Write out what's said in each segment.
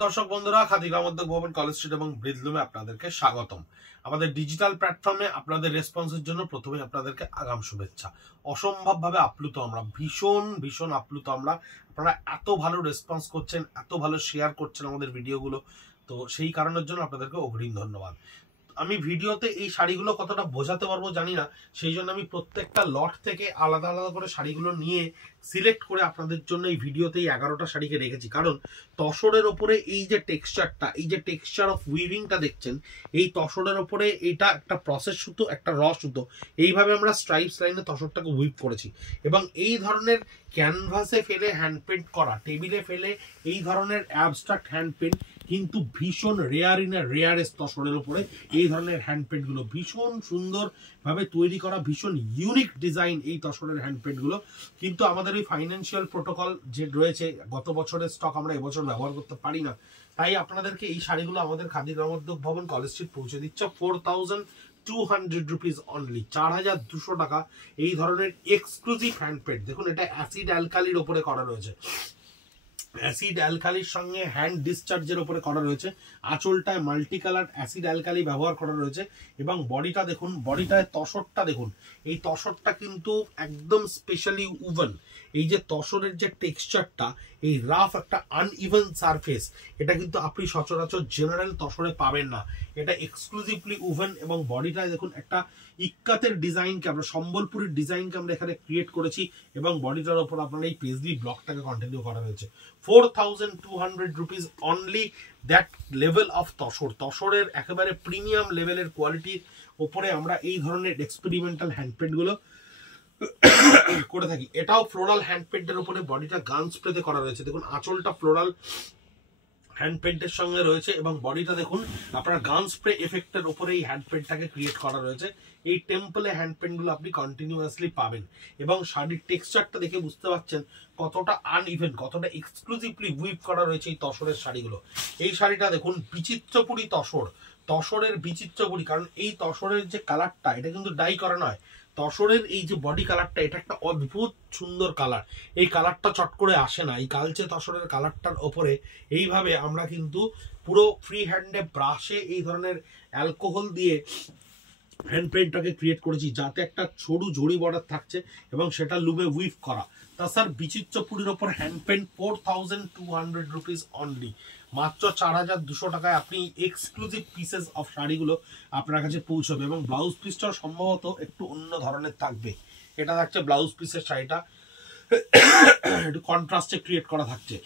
দর্শক বন্ধুরা, খাদি গ্রামোদ্যোগ ভবন, কলেজ স্ট্রিট এবং ব্রিজলুমে আপনাদেরকে স্বাগতম। আমাদের ডিজিটাল প্ল্যাটফর্মে আপনাদের রেসপন্সের জন্য প্রথমে আপনাদেরকে আগাম শুভেচ্ছা। অসম্ভবভাবে আপ্লুত আমরা, ভীষণ আপ্লুত আমরা। আপনারা এত ভালো রেসপন্স করছেন, এত ভালো শেয়ার করছেন আমাদের ভিডিওগুলো, তো সেই কারণের জন্য আপনাদেরকে অগ্রিম ধন্যবাদ। আমি ভিডিওতে এই শাড়িগুলো কতটা বোঝাতে পারবো জানি না, সেই জন্য আমি প্রত্যেকটা লট থেকে আলাদা আলাদা করে শাড়িগুলো নিয়ে সিলেক্ট করে আপনাদের জন্য এই ভিডিওতে এই 11টা শাড়িকে রেখেছি। কারণ তসরের ওপরে এই যে টেক্সচারটা, এই যে টেক্সচার অফ উইভিংটা দেখছেন, এই তসরের ওপরে এটা একটা প্রসেস সুতো, একটা র সুতো, এইভাবে আমরা স্ট্রাইপস লাইনে তসরটাকে উইভ করেছি। এবং এই ধরনের ক্যানভাসে ফেলে হ্যান্ড পেন্ট করা, টেবিলে ফেলে এই ধরনের অ্যাবস্ট্রাক্ট হ্যান্ড পেন্ট কিন্তু ভীষণ রেয়ার ইন রেয়ারেস্ট। তসরের উপরে এই ধরনের হ্যান্ড পেন্টগুলো ভীষণ সুন্দরভাবে তৈরি করা, ভীষণ ইউনিক ডিজাইন এই তসরের হ্যান্ড পেন্টগুলো। কিন্তু আমাদের ওই ফাইন্যান্সিয়াল প্রোটোকল যে রয়েছে, গত বছরের স্টক আমরা এবছর ব্যবহার করতে পারি না, তাই আপনাদেরকে এই শাড়িগুলো আমাদের খাদি গ্রামোদ্যোগ ভবন, কলেজ স্ট্রিট পৌঁছে দিচ্ছে 4200 রুপিস অনলি, 4200 টাকা। এই ধরনের এক্সক্লুসিভ হ্যান্ড পেন্ট দেখুন, এটা অ্যাসিড অ্যালকালির ওপরে করা রয়েছে, অ্যাসিড অ্যালকালির সঙ্গে হ্যান্ড ডিসচার্জের উপরে করা রয়েছে। আঁচলটায় মাল্টি কালার অ্যাসিড অ্যালকালি ব্যবহার করা রয়েছে। এবং বডিটা দেখুন, বডিটায় তসরটা দেখুন, এই তসরটা কিন্তু একদম স্পেশালি উভেন। এই যে তসরের যে টেক্সচারটা, এই রাফ একটা আনইভেন সারফেস, এটা কিন্তু আপনি সচরাচর জেনারেল তসরে পাবেন না। এটা এক্সক্লুসিভলি উভেন। এবং বডিটায় দেখুন একটা ইক্কাতের ডিজাইনকে আমরা, সম্বলপুরের ডিজাইনকে আমরা এখানে ক্রিয়েট করেছি। এবং বডিটার ওপর আপনার এই পেজলি ব্লকটাকে কন্টিনিউ করা হয়েছে। 4200 rupees only, that level of tussar, তসরের একেবারে প্রিমিয়াম লেভেলের কোয়ালিটির ওপরে আমরা এই ধরনের এক্সপেরিমেন্টাল হ্যান্ডপেন্টগুলো করে থাকি। এটাও ফ্লোরাল হ্যান্ডপেন্টের উপরে বডিটা গান স্প্রেতে করা রয়েছে। দেখুন আঁচলটা ফ্লোরাল হ্যান্ড পেন্টের সঙ্গে রয়েছে এবং বডিটা দেখুন আপনার গান স্প্রে এফেক্টের উপরে এই হ্যান্ড পেন্টটাকে ক্রিয়েট করা রয়েছে। এই টেম্পলে হ্যান্ড পেন্টগুলো আপনি কন্টিনিউয়াসলি পাবেন। এবং শাড়ির টেক্সচারটা দেখে বুঝতে পারছেন কতটা আনইভেন, কতটা এক্সক্লুসিভলি উইভ করা রয়েছে এই তসরের শাড়িগুলো। এই শাড়িটা দেখুন বিচিত্রপুরী তসর, তসরের বিচিত্রপুরী। কারণ এই তসরের যে কালারটা, এটা কিন্তু ডাই করা নয়। তসরের এই যে বডি কালারটা, এটা একটা অদ্ভুত সুন্দর কালার। এই কালারটা চট করে আসে না। এই কালচে তসরের কালারটার ওপরে এইভাবে আমরা কিন্তু পুরো ফ্রি হ্যান্ডে ব্রাশে এই ধরনের অ্যালকোহল দিয়ে হ্যান্ড পেন্টটাকে ক্রিয়েট করেছি, যাতে একটা সরু ঝুড়ি বর্ডার থাকছে এবং সেটা লুমে উইভ করা। তা স্যার, বিচিত্রপুরীর ওপর হ্যান্ড পেন্ট 4200 রুপিস অনলি, মাত্র 4200 টাকায় আপনি এক্সক্লুসিভ পিসেস অফ শাড়িগুলো আপনার কাছে পৌঁছবে। এবং ব্লাউজ পিসটা সম্ভবত একটু অন্য ধরনের থাকবে। এটা থাকছে ব্লাউজ পিসের শাড়িটা, একটু কন্ট্রাস্টে ক্রিয়েট করা থাকছে।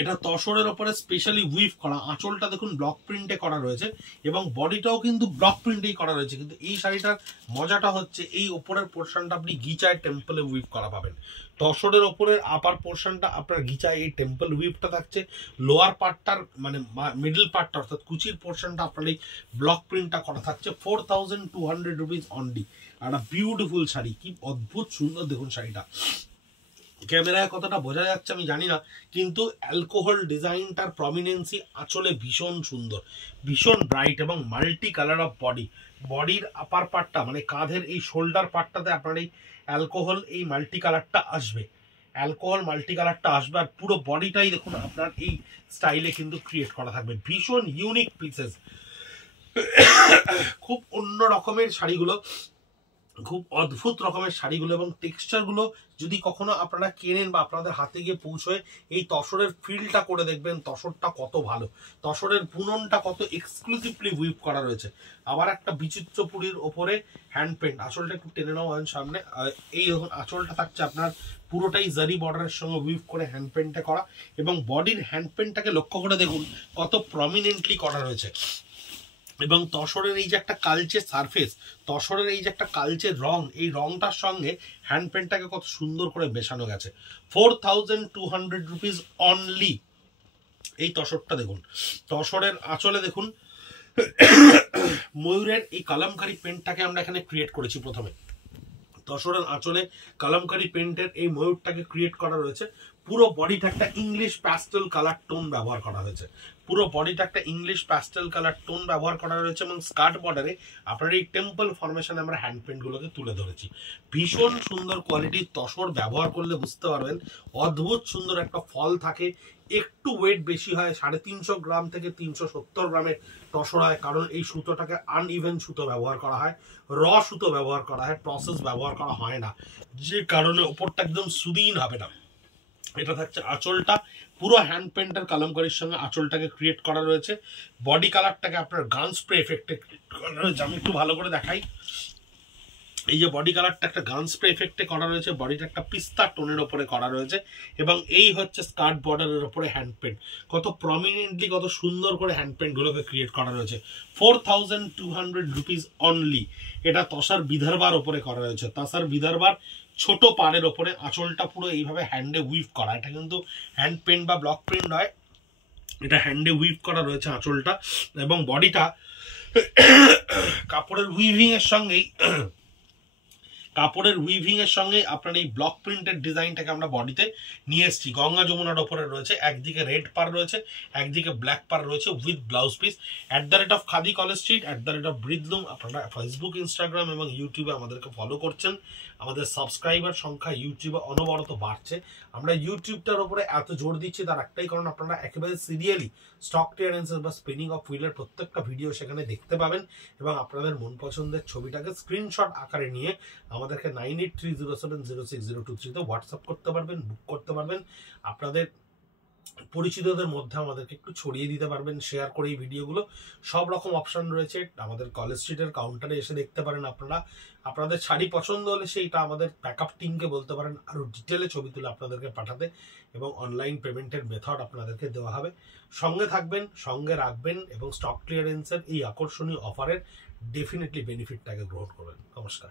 এটা তসরের ওপরে স্পেশালি উইভ করা। আঁচলটা দেখুন ব্লক প্রিন্টে করা রয়েছে এবং বডিটাও কিন্তু ব্লক প্রিন্টেই করা রয়েছে। কিন্তু এই শাড়িটার মজাটা হচ্ছে এই ওপরের পোর্শনটা আপনি গিচায় টেম্পলে উইভ করা পাবেন। তসরের ওপরের আপার পোর্শনটা আপনার গিচায় এই টেম্পল উইভটা থাকছে। লোয়ার পার্টটার মানে মিডল পার্টটা অর্থাৎ কুচির পোর্শনটা আপনার এই ব্লক প্রিন্টটা করা থাকছে। 4200 রুপিস অনলি। একটা বিউটিফুল শাড়ি, কি অদ্ভুত সুন্দর দেখুন শাড়িটা। ক্যামেরায় কতটা বোঝা যাচ্ছে আমি জানি না, কিন্তু অ্যালকোহল ডিজাইনটার প্রমিনেন্সি আঁচলে ভীষণ সুন্দর, ভীষণ ব্রাইট এবং মাল্টি কালার অফ বডি। বডির আপার পার্টটা মানে কাঁধের এই শোল্ডার পার্টটাতে আপনার এই অ্যালকোহল এই মাল্টি কালারটা আসবে, অ্যালকোহল মাল্টি কালারটা আসবে। আর পুরো বডিটাই দেখুন আপনার এই স্টাইলে কিন্তু ক্রিয়েট করা থাকবে। ভীষণ ইউনিক পিসেস, খুব অন্য রকমের শাড়িগুলো, খুব অদ্ভুত রকমের শাড়িগুলো। এবং টেক্সচারগুলো যদি কখনো আপনারা কেনেন বা আপনাদের হাতে গিয়ে পৌঁছয়, এই তসরের ফিলটা করে দেখবেন তসরটা কত ভালো, তসরের বুননটা কত এক্সক্লুসিভলি উইভ করা রয়েছে। আবার একটা বিচিত্রপুরীর ওপরে হ্যান্ড পেন্ট, আঁচলটা একটু টেনে নেওয়া সামনে, এই আঁচলটা থাকছে আপনার পুরোটাই জারি বর্ডারের সঙ্গে উইভ করে হ্যান্ড পেন্টে করা। এবং বডির হ্যান্ড পেন্টটাকে লক্ষ্য করে দেখুন কত প্রমিনেন্টলি করা রয়েছে। এবং তসরের এই যে একটা কালচে সারফেস, তসরের এই যে একটা কালচে রং, এই রংটার সঙ্গে হ্যান্ড পেন্টটাকে কত সুন্দর করে মেশানো গেছে। 4200 রুপিস অনলি। এই তসরটা দেখুন, তসরের আঁচলে দেখুন ময়ূরের এই কালামকারী পেন্টটাকে আমরা এখানে ক্রিয়েট করেছি। প্রথমে তসরের আঁচলে কালামকারী পেন্টের এই ময়ূরটাকে ক্রিয়েট করা রয়েছে। পুরো বডিটা একটা ইংলিশ প্যাস্টেল কালার টোন ব্যবহার করা হয়েছে, পুরো বডিটা একটা ইংলিশ প্যাস্টেল কালার টোন ব্যবহার করা রয়েছে। এবং স্কার্ট বর্ডারে আপনার এই টেম্পল ফরমেশনে আমরা হ্যান্ড পেন্টগুলোকে তুলে ধরেছি। ভীষণ সুন্দর কোয়ালিটির তসর, ব্যবহার করলে বুঝতে পারবেন অদ্ভুত সুন্দর একটা ফল থাকে। একটু ওয়েট বেশি হয়, 350 গ্রাম থেকে 370 গ্রামের তসর হয়, কারণ এই সুতোটাকে আনইভেন সুতো ব্যবহার করা হয়, র সুতো ব্যবহার করা হয়, প্রসেস ব্যবহার করা হয় না, যে কারণে ওপরটা একদম সুদিন হবে না। এটা থাকছে আঁচলটা, পুরো হ্যান্ড পেন্টার কালামকারীর সঙ্গে আঁচলটাকে ক্রিয়েট করা রয়েছে। বডি কালারটাকে আপনার গান স্প্রে এফেক্টে করা রয়েছে। আমি একটু ভালো করে দেখাই, এই যে বডি কালারটা একটা গান স্প্রে এফেক্টে করা রয়েছে, বডিটা একটা পিস্তা টোনের ওপরে করা রয়েছে, এবং এই হচ্ছে স্কার্ট বর্ডারের ওপরে হ্যান্ড পেন্ট। কত প্রমিনেন্টলি, কত সুন্দর করে হ্যান্ড পেন্ট গুলোকে ক্রিয়েট করা রয়েছে। 4200 রুপিস অনলি। এটা তসার বিদর্ভার ওপরে করা রয়েছে, তসার বিদর্ভার ছোট পাড়ের ওপরে আঁচলটা পুরো এইভাবে হ্যান্ডে উইভ করা। এটা কিন্তু হ্যান্ড পেন্ট বা ব্লক প্রিন্ট নয়, এটা হ্যান্ডে উইভ করা রয়েছে আঁচলটা, এবং বডিটা কাপড়ের উইভিং এর সঙ্গেই আপনার এই ব্লক প্রিন্টের ডিজাইনটাকে আমরা বডিতে নিয়ে এসেছি। গঙ্গা যমুনার ওপরে রয়েছে, একদিকে রেড পার রয়েছে, একদিকে ব্ল্যাক পার রয়েছে with blouse piece. @Khadi College Street, @Breathloom. আপনারা ফেসবুক, ইনস্টাগ্রাম এবং ইউটিউবে আমাদেরকে ফলো করছেন। আমাদের সাবস্ক্রাইবার সংখ্যা ইউটিউবে অনবরত বাড়ছে। আমরা ইউটিউবটার উপরে এত জোর দিচ্ছি তার একটাই কারণ, আপনারা একেবারে সিরিয়ালি স্টক ক্লিয়ারেন্সেস বা স্পিনিং অফ হুইলের প্রত্যেকটা ভিডিও সেখানে দেখতে পাবেন, এবং আপনাদের মন পছন্দের ছবিটাকে স্ক্রিনশট আকারে নিয়ে আমাদেরকে 9830706023 হোয়াটসঅ্যাপ করতে পারবেন, বুক করতে পারবেন। আপনাদের পরিচিতদের মধ্যে আমাদেরকে একটু ছড়িয়ে দিতে পারবেন শেয়ার করে এই ভিডিওগুলো। সব রকম অপশন রয়েছে, আমাদের কলেজ স্ট্রিটের কাউন্টারে এসে দেখতে পারেন। আপনারা আপনাদের শাড়ি পছন্দ হলে সেইটা আমাদের প্যাকআপ টিমকে বলতে পারেন আরো ডিটেলে ছবি তুলে আপনাদেরকে পাঠাতে, এবং অনলাইন পেমেন্টের মেথড আপনাদেরকে দেওয়া হবে। সঙ্গে থাকবেন, সঙ্গে রাখবেন, এবং স্টক ক্লিয়ারেন্সের এই আকর্ষণীয় অফারের ডেফিনেটলি বেনিফিটটাকে গ্রহণ করবেন। নমস্কার।